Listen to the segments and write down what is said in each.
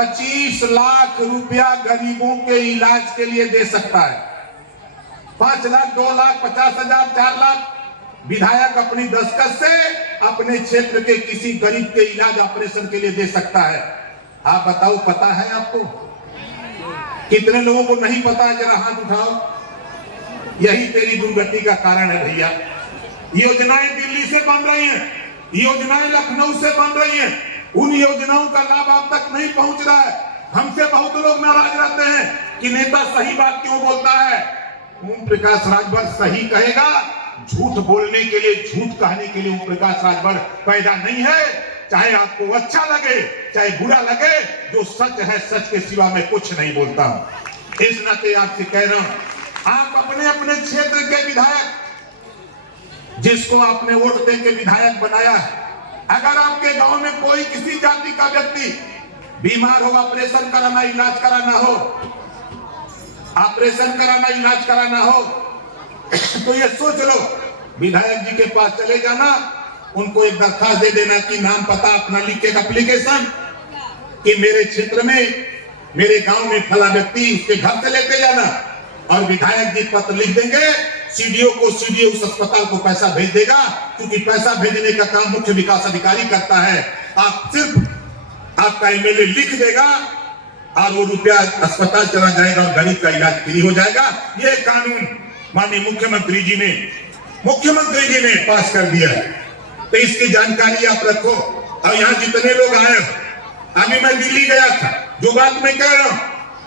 25 लाख रुपया गरीबों के इलाज के लिए दे सकता है। 5 लाख, 2 लाख, 50,000, 4 लाख विधायक अपनी दस्तखत से अपने क्षेत्र के किसी गरीब के इलाज ऑपरेशन के लिए दे सकता है। आप बताओ, पता है आपको? कितने लोगों को नहीं पता है? जरा हाथ उठाओ। यही तेरी दुर्गति का कारण है भैया। योजनाएं दिल्ली से बन रही हैं, योजनाएं लखनऊ से बन रही हैं, उन योजनाओं का लाभ आप तक नहीं पहुंच रहा है। हमसे बहुत लोग नाराज रहते हैं कि नेता सही बात क्यों बोलता है। ओम प्रकाश राजभर सही कहेगा। झूठ बोलने के लिए, झूठ कहने के लिए ओम प्रकाश राजभर पैदा नहीं है। चाहे आपको अच्छा लगे, चाहे बुरा लगे, जो सच है सच के सिवा मैं कुछ नहीं बोलता हूं। इस नाते आपसे कह रहा हूं, आप अपने अपने क्षेत्र के विधायक, जिसको आपने वोट दे के विधायक बनाया है, अगर आपके गांव में कोई किसी जाति का व्यक्ति बीमार हो, ऑपरेशन कराना, इलाज कराना हो, ऑपरेशन कराना, इलाज कराना हो, तो ये सोच लो, विधायक जी के पास चले जाना, उनको एक दरखास्त दे देना कि नाम पता अपना लिख के एप्लीकेशन कि मेरे क्षेत्र में, मेरे गांव में फला व्यक्ति, उसके घर से लेते जाना, और विधायक जी पत्र लिख देंगे सीडीओ को, सीडीओ उस अस्पताल को पैसा भेज देगा, क्योंकि पैसा भेजने का काम मुख्य विकास अधिकारी करता है। आप सिर्फ, आपका एमएलए लिख देगा और वो रुपया अस्पताल चला जाएगा और गरीब का इलाज फ्री हो जाएगा। ये कानून माननीय मुख्यमंत्री जी ने पास कर दिया है। तो इसकी जानकारी आप रखो। और यहाँ जितने लोग आए हो, अभी मैं दिल्ली गया था, जो बात मैं कह रहा हूँ,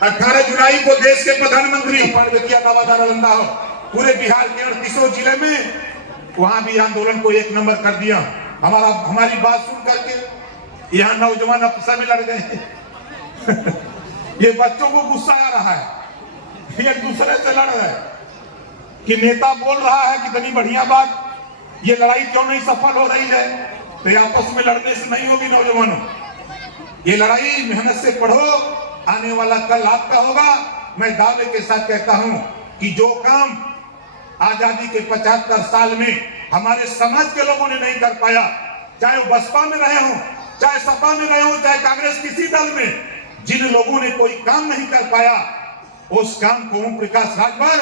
18 जुलाई को देश के प्रधानमंत्री नवादा नालंदा हो, पूरे बिहार के 38 जिले में, वहां भी आंदोलन को 1 नंबर कर दिया। हमारी बात सुन करके यहाँ नौजवान आपस में लड़ गए। ये बच्चों को गुस्सा आ रहा है, एक दूसरे से लड़ रहे हैं कि नेता बोल रहा है कितनी बढ़िया बात, ये लड़ाई क्यों नहीं सफल हो रही है। तो ये आपस में लड़ने से नहीं होगी नौजवानों, ये लड़ाई मेहनत से पढ़ो, आने वाला कल आपका होगा। मैं दावे के साथ कहता हूं कि जो काम आजादी के 75 साल में हमारे समाज के लोगों ने नहीं कर पाया, चाहे वो बसपा में रहे हो, चाहे सपा में रहे हो, चाहे कांग्रेस किसी दल में, जिन लोगों ने कोई काम नहीं कर पाया, उस काम को ओम प्रकाश राजभर,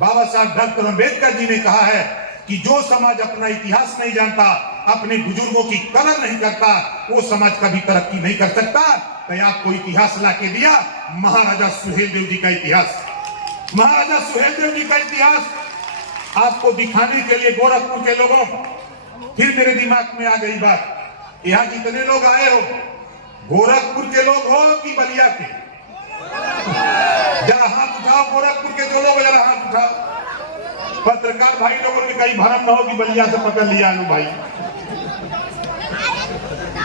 बाबा साहब डॉक्टर अम्बेडकर जी ने कहा है कि जो समाज अपना इतिहास नहीं जानता, अपने बुजुर्गों की कदर नहीं करता, वो समाज कभी तरक्की नहीं कर सकता। तो आपको इतिहास ला के दिया, महाराजा सुहेलदेव जी का इतिहास, महाराजा सुहेलदेव जी का इतिहास आपको दिखाने के लिए गोरखपुर के लोगों, फिर मेरे दिमाग में आ गई बात, यहाँ जितने लोग आए हो, गोरखपुर के लोग हो कि बलिया के, जरा हाथ उठाओ। गोरखपुर के जो लोग, जरा हाथ उठाओ। पत्रकार भाई लोगों ने कहीं भरम ना हो कि बलिया से पकड़ लिया लो भाई।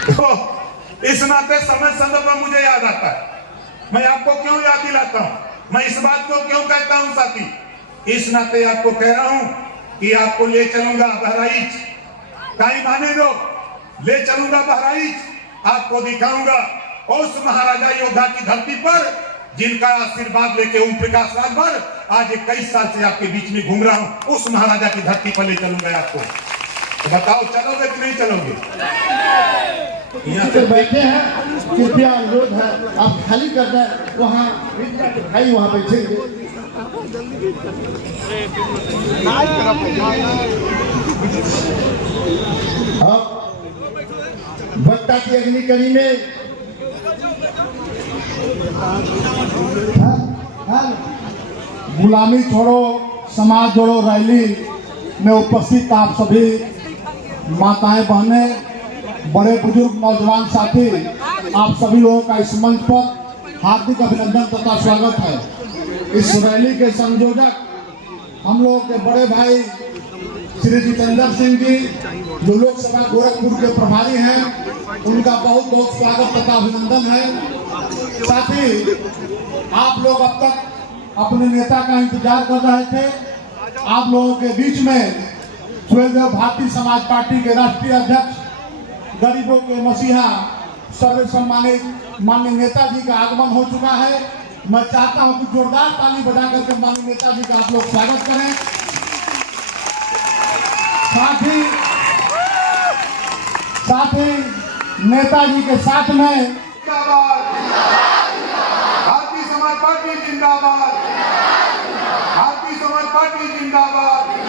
तो इस नाते समय संदर्भ में मुझे याद आता है, मैं आपको क्यों याद दिलाता हूं, मैं इस बात को क्यों कहता हूं साथी, इस नाते आपको कह रहा हूं कि आपको ले चलूंगा बहराइच, कहीं माने दो, ले चलूंगा बहराइच, आपको दिखाऊंगा उस महाराजा योद्धा की धरती पर जिनका आशीर्वाद लेके ओम प्रकाश राजभर आज 21 साल से आपके बीच में घूम रहा हूं, उस महाराजा की धरती पर ले चलूंगा आपको। तो बताओ, चलोगे कि नहीं चलोगे? यहाँ पे बैठे हैं, कृपया अनुरोध है आप खाली कर दें, वहाँ बैठेंगे। अब वक्ता की अग्नि कड़ी में गुलामी छोड़ो समाज जोड़ो रैली में उपस्थित आप सभी माताएं, बहनें, बड़े बुजुर्ग, नौजवान साथी, आप सभी लोगों का इस मंच पर हार्दिक अभिनंदन तथा स्वागत है। इस रैली के संयोजक हम लोगों के बड़े भाई श्री जितेंद्र सिंह जी, जो लोकसभा गोरखपुर के प्रभारी हैं, उनका बहुत बहुत स्वागत तथा अभिनंदन है। साथ ही आप लोग अब तक अपने नेता का इंतजार कर रहे थे। आप लोगों के बीच में सुहेलदेव भारतीय समाज पार्टी के राष्ट्रीय अध्यक्ष, गरीबों के मसीहा, सर्व सम्मानित माननीय नेताजी का आगमन हो चुका है। मैं चाहता हूं कि जोरदार ताली बजा करके माननीय नेताजी का आप लोग स्वागत करें। साथ ही नेताजी के साथ में भारतीय समाज पार्टी जिंदाबाद, भारतीय समाज पार्टी जिंदाबाद।